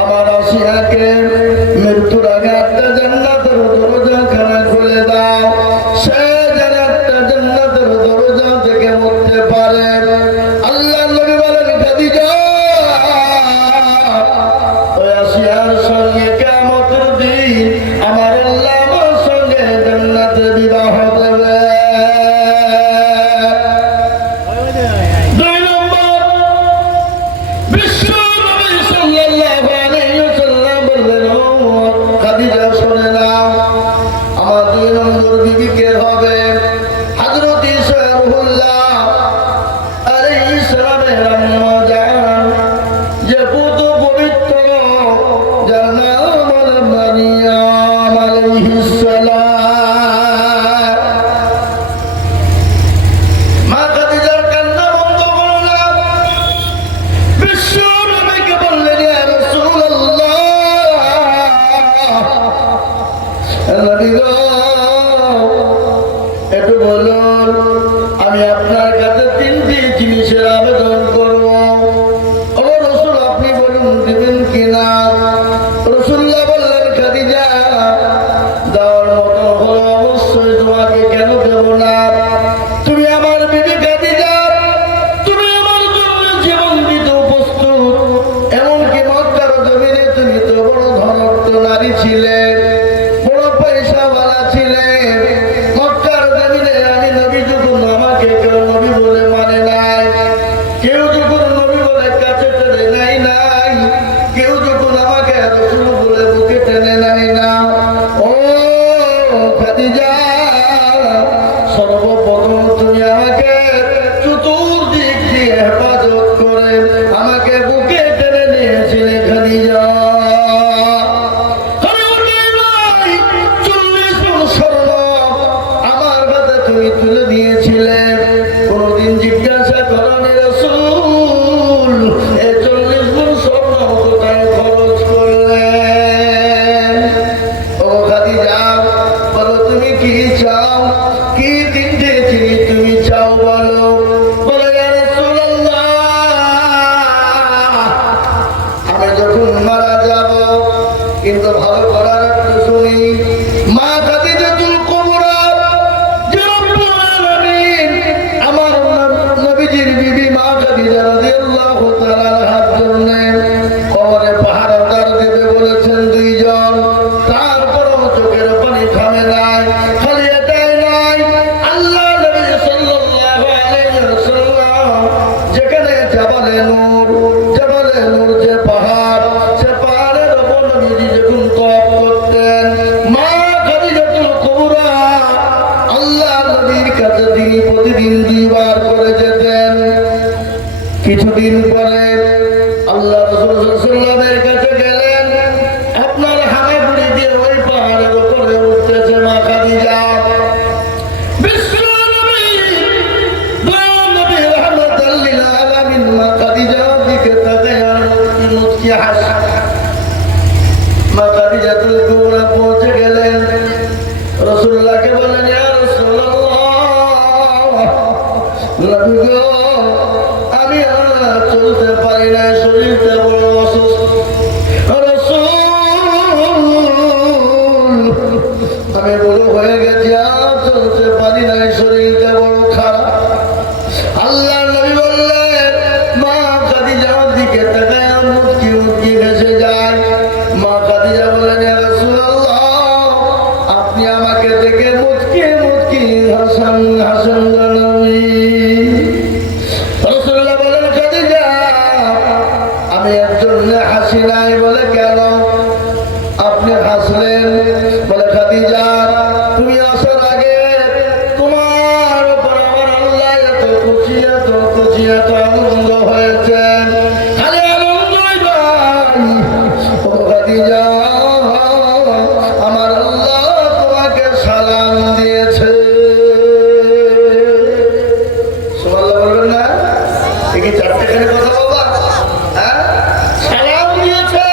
আমার আসিয়াকে মৃত্যুর আগে একটা জান্নাতের দরজা খানা খুলে দাও, সে যেন একটা জান্নাতের দরজা থেকে মরতে পারে। আল্লাহ নবী বলেন, খাদিজা ওই আসিয়ার সঙ্গে কিয়ামতের দিন আমার আল্লাহ আমার সঙ্গে জান্নাতে বিবাহ দেবে। একটু বলুন, আমি আপনার কাছে তিনটি জিনিসের আবেদন করব, ও রাসূল আপনি বলুন দিবেন কিনা? রাসূলুল্লাহ বললেন, খাদিজা দেওয়ার মতো হলো অবশ্যই, তোমাকে কেন দেব না? তুমি আমার বিবি খাদিজা, তুমি আমার জন্য জীবন দিতে প্রস্তুত। এমনকি মক্কার জমিনে তুমি তো বড় ধনত্ব নারী ছিলে, বড় পয়সাওয়ালা ছিলে। মক্কার জমিনে আমি নবী যখন আমাকে কেউ নবী বলে মানে নাই, কেউ যখন নবী বলে কাছে টেনে নেয় নাই, কেউ যখন আমাকে রাসূল বলে বুকে টেনে নেয় না। ও খাদিজা, সর্বপ্রথম তুমি আমাকে চতুর্দিক দিয়ে হেফাজত করে আমাকে বুকে টেনে নিয়েছিলে খাদিজা। তুমি তুলে দিয়েছিলে, কোনদিন জিজ্ঞাসা করনি রাসূল এই 40 গুণ স্বর্ণ কোথায় খরচ করলেন? ও খাদিজা বলো তুমি কি চাও, কি তিনটে জিনিস তুমি চাও বলো। বলে ইয়া রাসূলুল্লাহ, আমি যখন মারা যাব, কিন্তু ভালো করার একটু শুনি, মা খাদিজাতুল কুবরা আমার নবীজির বিবি মা খাদিজা রাদিয়াল্লাহু তাআলার হাত ধরে কবরে পাহারাদার দেবে বলেছেন দুইজন। তারপরও চোখের পানি থামে নাই। খালি এটাই নাই, আল্লাহ নবী সাল্লাল্লাহু আলাইহি ওয়াসাল্লাম যেখানে জাবালে নূর যে পাহাড়, সে পাহাড়ের উপর নবীজি যখন তওয়াফ করতেন, মা খাদিজাতুল কুবরা আল্লাহ নবীর কাছে তিনি প্রতিদিন 2 বার করে যেতেন। কিছুদিন পরে আল্লাহ রাসূল সাল্লাল্লাহু আলাইহি ওয়াসাল্লামের কাছে গেলেন, আপনার হামাগুড়ি দিয়ে ওই পাহাড়ের উপরে উঠতেছে মা খাদিজা। বিশ্বনবী নবী রাহমাতুল লিল আলামিন মা খাদিজার দিকে তাকায় আর মুচকি হাসে। মা খাদিজাতুল কুবরা পৌঁছে গেলেন, রাসূলুল্লাহকে বলেন, ইয়া রাসূলুল্লাহ, নবী গো আমি আর চলতে পারি না, শরীরটা বড় অসুস্থ। রাসূল আমি বড় হয়ে গেছি, আর চলতে পারি না, শরীরটা বড় খারাপ। আল্লাহ নবী বললেন, মা খাদিজার দিকে তাকায় মুচকি মুচকি হেসে যায়। মা খাদিজা বলেন, ইয়া রাসূলুল্লাহ আপনি আমাকে দেখে মুচকি মুচকি হাসেন নবী। রাসূলুল্লাহ বলেন, খাদিজা আমি এর জন্য হাসি নাই। বলে কেন আপনি হাসলেন? বলে খাদিজা তুমি আসার আগে তোমার উপর আমার আল্লাহ এত খুশি এত আনন্দ হয়েছেন, খালি আনন্দই নয়। ও খাদিজা আমার আল্লাহ তোমাকে সালাম দিয়েছে। সুবহানাল্লাহ বলবেন না? এই কি চারটেখানে কথা বাবা? হ্যাঁ, সালাম দিয়েছে।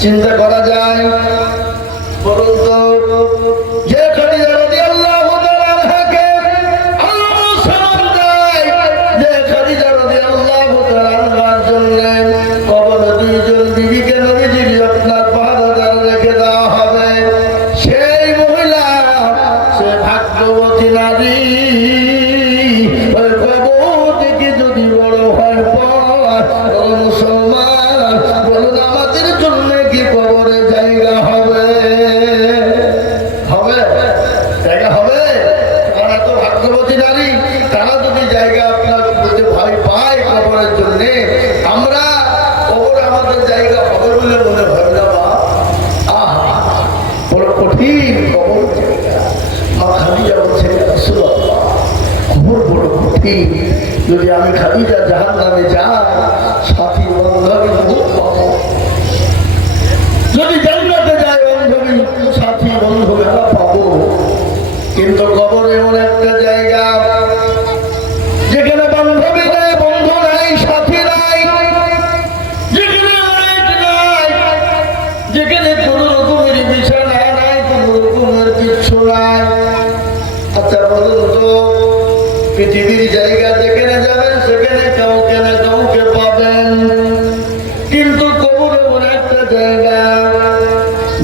চিন্তা করা যায়? বলুন তো, যে খাদিজা রাদিয়াল্লাহু তাআলা আনহাকে আল্লাহ সালাম দেয়, যে খাদিজা রাদিয়াল্লাহু তাআলা আনহার জন্য কবরে দুইজন বিবিকে নবীজির আপনার পাহারাদার রেখে দেওয়া হবে, সেই মহিলা, সে ভাগ্যবতী নারী। ওই কবর থেকে যদি বড় হয় মুসলমান, বলুন আমাদের জন্য কি কবরে জায়গা হবে? হবে? জায়গা হবে? তারা তো ভাগ্যবতী নারী, তারা যদি জায়গা আপনার ভয় পায় কবরের জন্য, আমরা কবর আমাদের জায়গা হবে বলে মনে হয় না। বা আহা, বড় কঠিন কবর জায়গা। মা খাদিজা বলছে, ইয়া রাসূলুল্লাহ, কবর বড় কঠিন। যদি আমি খাদিজা জাহান্নামে যাই, সাথী বান্ধবী বহুত পাবো। যদি জান্নাতে যাই, বান্ধবী সাথী বান্ধবীরা পাবো। কিন্তু কবর এমন একটা জায়গা যেখানে বান্ধবী নাই, বন্ধু নাই, সাথী নাই, যেখানে লাইট নাই, যেখানে কোন রকমের বিছানা নাই, কোন রকমের কিচ্ছু নাই। আচ্ছা বলুন তো, পৃথিবীর জায়গা যেখানে যাবেন সেখানে কাউকে না কাউকে পাবেন, কিন্তু কবর এমন একটা জায়গা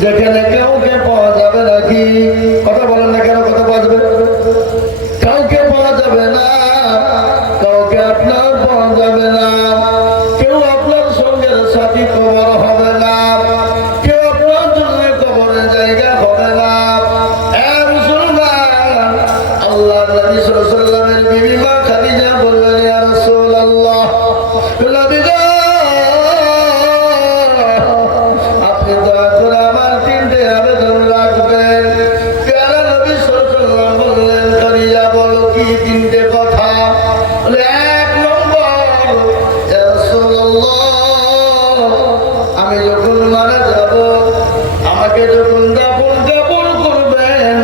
যেখানে কাউকে পাওয়া যাবে নাকি? কথা বলেন না কেন? কথা পাওয়া যাবে? কাউকে পাওয়া যাবে না, কাউকে আপনার পাওয়া যাবে না, কেউ আপনার সঙ্গে সাথী কবর হবে না, কেউ আপনার জন্য কবরের জায়গা হবে না। আল্লাহ নবী সাল্লাল্লাহু আলাইহি ওয়াসাল্লামের বিবি মা খাদিজা বললেন, ইয়া রাসূলুল্লাহ, নবী গো, আপনি দয়া করে আমার তিনটে আবেদন রাখবেন। প্যারা নবী সাল্লাল্লাহু আলাইহি ওয়াসাল্লাম বললেন, খাদিজা বলো কি তিনটে কথা? বলে, এক নম্বর, ইয়া রাসূলুল্লাহ, আমি যখন মারা যাব, আমাকে যখন দাফন কাফন করবেন,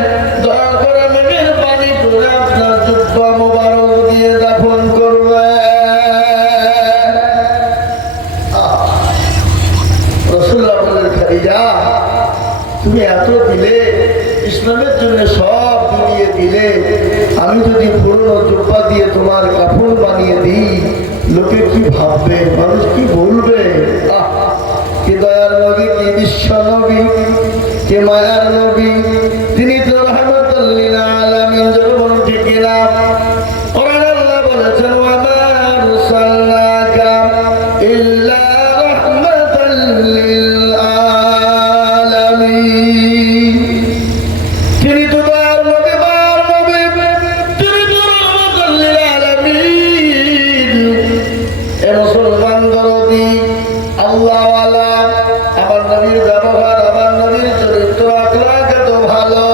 দয়া করে নবীর পানি করে আপনার জুব্বা মোবারক দিয়ে দাফন করবেন। রাসূলুল্লাহ বললেন, খাদিজা তুমি এত দিলে, ইসলামের জন্য সব বিলিয়ে দিলে, আমি যদি পুরনো জুব্বা দিয়ে তোমার কাপড় বানিয়ে দিই, লোকে কি ভাববে, মানুষ কি বলবে? কি দয়ার নবী, কি বিশ্ব নবী, কে মায়ার নবী, তিনি তো রাহমাতুল লিল আলামিন। যখন ঠিক না, কোরআন আল্লাহ বলেছেন, ওয়া মা আরসালনাকা ইল্লা রাহমাতাল লিল আলামিন। তিনি তো দয়ার নবী, মায়ার নবী, তিনি তো রাহমাতুল লিল আলামিন। এ মুসলমান দরদি, আল্লাহওয়ালা, আমার নবীর ব্যবহার, আমার নবীর চরিত্র আখলাক এত ভালো,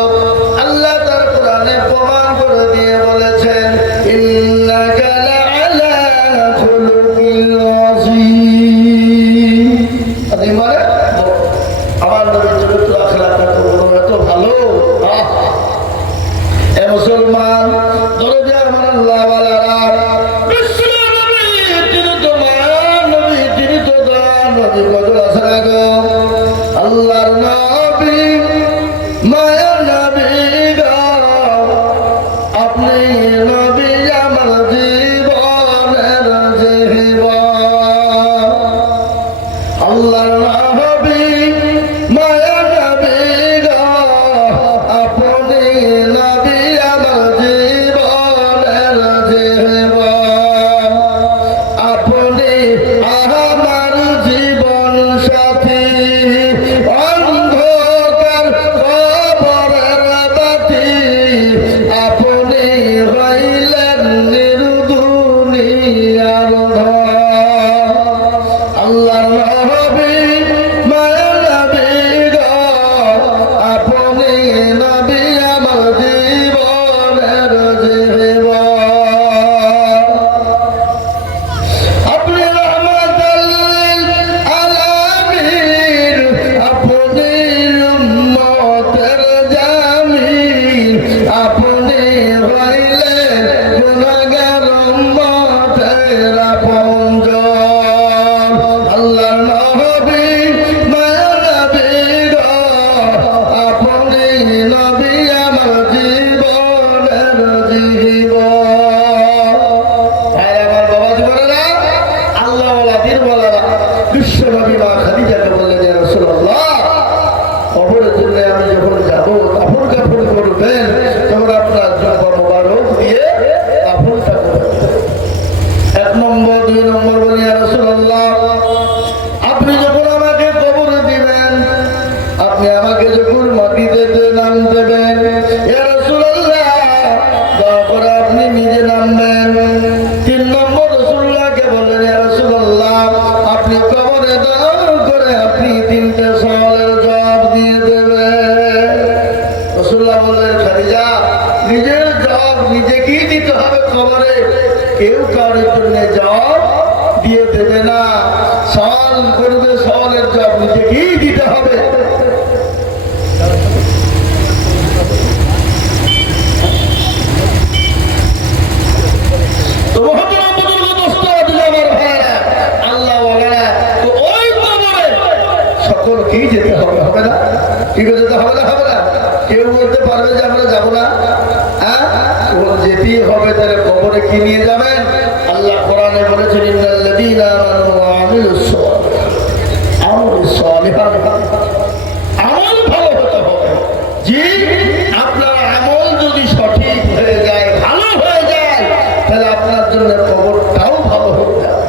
আল্লাহ তার কোরআনে প্রমাণ করে দিয়ে বলেছেন, ইন্নাকা লাআলা খুলুকিল আযীম। মানে আমার নবীর চরিত্র আখলাক এত ভালো। এ মুসলমান দরদি, আমার আল্লাহওয়ালারা, বিশ্ব নবী, তিনি তো মায়ার নবী, দিনওয়ালা বিশ্বনবী মা খাদিজাকে বললেন, ইয়া রাসূলুল্লাহ, কবরের জন্য আমি যখন যাব কাফন কাফন করবেন, তখন আপনার জুব্বা মোবারক দিয়ে কাফনটা করবেন। 1 নম্বর 2 নম্বর বলি, ইয়া রাসূলুল্লাহ, আপনি যখন আমাকে কবরে দিবেন, আপনি আমাকে যখন মাটিতে নাম দেবেন, ইয়া রাসূলুল্লাহ, দয়া করে আপনি নিজে নামবেন। 3 নম্বর রাসূলুল্লাহকে বললেন, ইয়া রাসূলুল্লাহ, আপনি কবরে দান করে আপনি 3টে সওয়ালের জবাব দিয়ে দেবেন। রাসূলুল্লাহ বললেন, খাদিজা, নিজের জবাব নিজেকেই দিতে হবে কবরে, কেউ কারোর জন্য জবাব দিয়ে দেবে না। সওয়াল করবে, সওয়ালের জবাব নিজেকেই দিতে হবে। সকলকেই যেতে হবে, হবে না? কি করে যেতে হবে না? হবে না? কেউ বলতে পারবে যে আমরা যাবো না? হ্যাঁ, যেতেই হবে। তাহলে কবরে কি নিয়ে যাবেন? আল্লাহ কোরআনে বলেছেন, ইন্নাল্লাযীনা আমানু ওয়া আমিলুস সালিহাত, আমল ভালো হতে হবে। জি, আপনার আমল যদি সঠিক হয়ে যায়, ভালো হয়ে যায়, তাহলে আপনার জন্য কবরটাও ভালো হয়ে যাবে।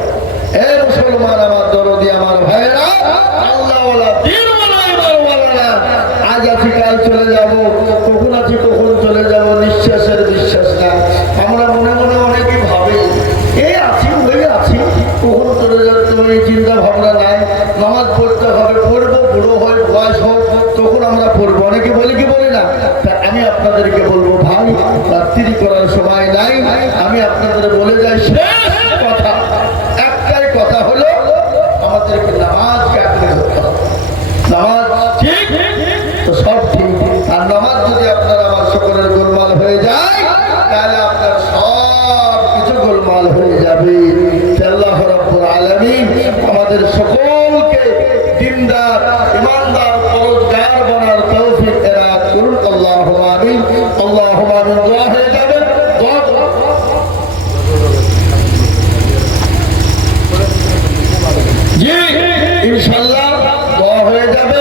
এ মুসলমান আমার দরদি আমার ভাইরা, আল্লাহওয়ালা দিনওয়ালা ইমানওয়ালারা, আজ আছি কাল চলে যাব, কখন আছি কখন চলে যাব, নিঃশ্বাসের বিশ্বাস না। আমরা মনে মনে অনেকে ভাবে, এই আছি ওই আছি, কখন চলে যাচ্ছে ওই চিন্তা ভাবনা নাই। নামাজ পড়তে হবে, পড়বো, বুড়ো হয় বয়স হোক তখন আমরা পড়বো। অনেকে বলে কি বলি না? তা আমি আপনাদেরকে বলবো, ভাই, রাত্রি করার সময় নাই। আমি আপনাদের বলে যাই, শেষ কথা, একটাই কথা হলো, আমাদেরকে নামাজকে আঁকড়ে ধরতে হবে। নামাজ ঠিক তো সব ঠিক, আর নামাজ যদি আপনার আমার সকলের গোলমাল হয়ে যায়, তাহলে আপনার সব কিছু গোলমাল হয়ে যাবে। আল্লাহ রাব্বুল আলামিন আমাদের সকলকে দিনদার, ইমানদার, পরহেজগার বানার তৌফিক এনায়েত করুন। আল্লাহুম্মা আমিন, আল্লাহুম্মা আমিন। দোয়া হয়ে যাবে, দোয়া করুন। জি, ইনশাআল্লাহ দোয়া হয়ে যাবে।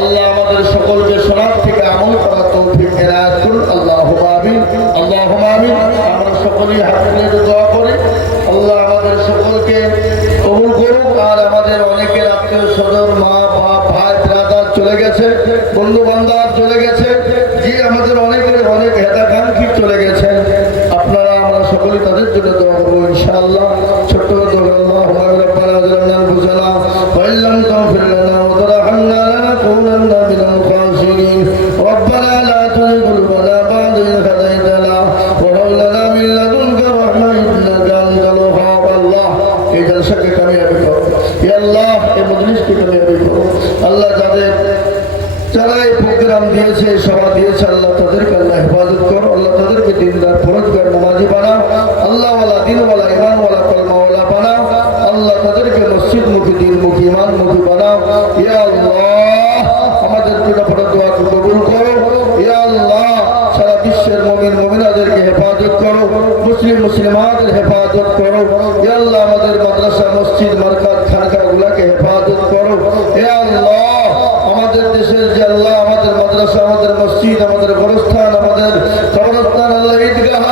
আল্লাহ আমাদের সকলকে শরীয়ত থেকে আমল করার তৌফিক এনায়েত করুন। আল্লাহুম্মা আমিন, আল্লাহুম্মা আমিন। আমরা সকলেই হাত তুলে দোয়া করি, আল্লাহ আমাদের সকলকে কবুল করুক। আর আমাদের অনেকের আত্মীয় স্বজন, মা বাপ, ভাই ব্রাদার চলে গেছে, বন্ধু বান্ধব চলে গেছে। জি, আমাদের অনেকের অনেক হেতাকাঙ্ক্ষী চলে গেছেন। আপনারা আমরা সকলেই তাদের জন্য দোয়া করবো ইনশাআল্লাহ। ছোট্ট দোয়া, আল্লাহুম্মা রাব্বানা যালামনা আনফুসানা ওয়া ইল্লাম তাগফির লানা ওয়া তারহামনা লানাকুনান্না মিনাল খাসিরিন। রব্বানা লা তুযিগ কুলুবানা বা'দা ইয হাদাইতানা ওয়া হাব লানা মিন লাদুনকা রাহমা ইন্নাকা আনতাল ওয়াহ্হাব। আল্লাহ, এই জলসাকে কামিয়াবি করো, ইয়া আল্লাহ, এই মজলিসকে কামিয়াবি করো। আল্লাহ, যারা এই প্রোগ্রাম দিয়েছে, সভা দিয়েছে, আল্লাহ তাদেরকে আল্লাহ হেফাজত করো। আল্লাহ তাদেরকে দিনদার, পরহেজগার, নামাজি বানাও। আল্লাহওয়ালা, দিনওয়ালা, ইমানওয়ালা, কলমাওয়ালা বানাও। আল্লাহ তাদেরকে মসজিদমুখী, দিনমুখী, ইমানমুখী বানাও। ইয়া আল্লাহ, আমাদের পিতামাতার দোয়া কবুল করো। ইয়া আল্লাহ, সারা বিশ্বের মুমিন মুমিনাদেরকে হেফাজত করো, মুসলিম মুসলিমাদের হেফাজত করো। ইয়া আল্লাহ, আমাদের মাদ্রাসা, মসজিদ, মারকাজ, খানকাগুলোকে হেফাজত করো। ইয়া আল্লাহ, আমাদের দেশের যে আল্লাহ, আমাদের মাদ্রাসা, আমাদের মসজিদ, আমাদের গোরস্থান, আমাদের কবরস্থান, আল্লাহ ঈদগাহ,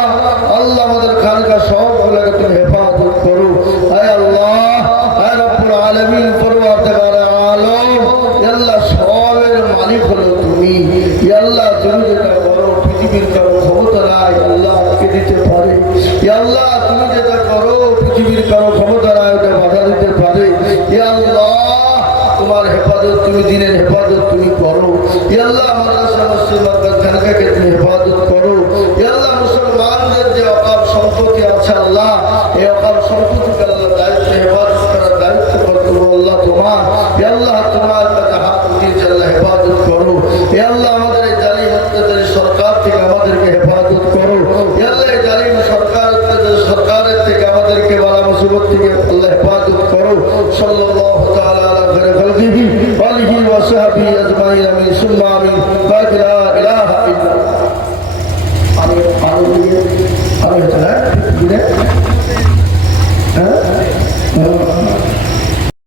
আল্লাহ আমাদের খানকা, সবগুলোকে তুমি হেফাজত করো। আয় আল্লাহ, আয় রব্বুল আলামিন, পরওয়ারদিগার আলম, আল্লাহ সবের মালিক হলো তুমি। আল্লাহ, তুমি যেটা করো পৃথিবীর কারো ক্ষমতা নাই আল্লাহ কে দিতে পারে। আল্লাহ, তুমি যেটা করো পৃথিবীর কারো ক্ষমতা নাই ওটা বাধা দিতে পারে। আল্লাহ, তোমার হেফাজত তুমি, দিনের হেফাজত তুমি করো। আল্লাহ, মাদ্রাসা, মসজিদ, মাদ্রাসা, খানকাকে তুমি হেফাজত করো। আল্লাহ, মুসলমানদের যে